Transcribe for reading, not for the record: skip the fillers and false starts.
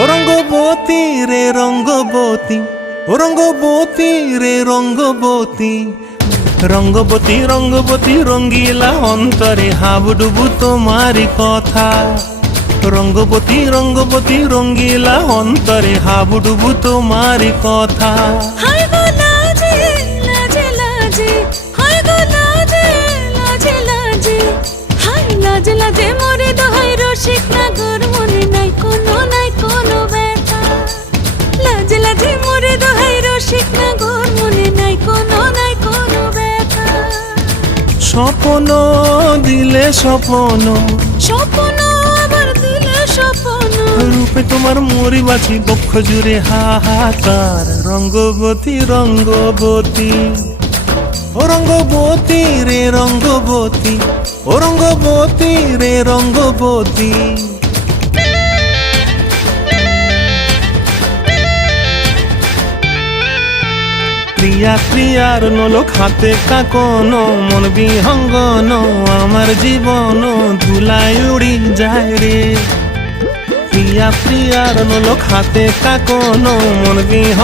ও রঙ্গবতী রে রঙ্গবতী, ও রঙ্গবতী রে রঙ্গবতী, রঙ্গবতী রঙ্গবতী রঙ্গিলা অন্তরে হাবুডুবু তোমারি কথা। রঙ্গবতী রঙ্গবতী রঙ্গিলা অন্তরে হাবুডুবু তোমারি কথা। হায় গো লাজে লাজে লাজে, হায় গো লাজে লাজে লাজে, হায় লাজে লাজে মোরে দোহাই রসিক নাগর মনে নাই কোনো ব্যথা। লাজে লাজে মোরে দোহাই রসিক নাগর মনে নাই কোনো ব্যথা। স্বপ্ন দিলে স্বপ্ন, স্বপ্ন আবার দিলে স্বপ্ন, রূপে তোমার মরি বাছি বক্ষ জুড়ে হাহাকার। রঙ্গবতী রঙ্গবতী, ও রঙ্গবতী রে রঙ্গবতী, ও রঙ্গবতী রে রঙ্গবতী। প্রিয়া প্রিয়ার নলো খাতে কাকন, মন বিহঙ্গন আমার জীবন ধুলায় উড়ি যায় রে। প্রিয়া প্রিয়ার নলো খাতে কাকন, মন বিহঙ্গন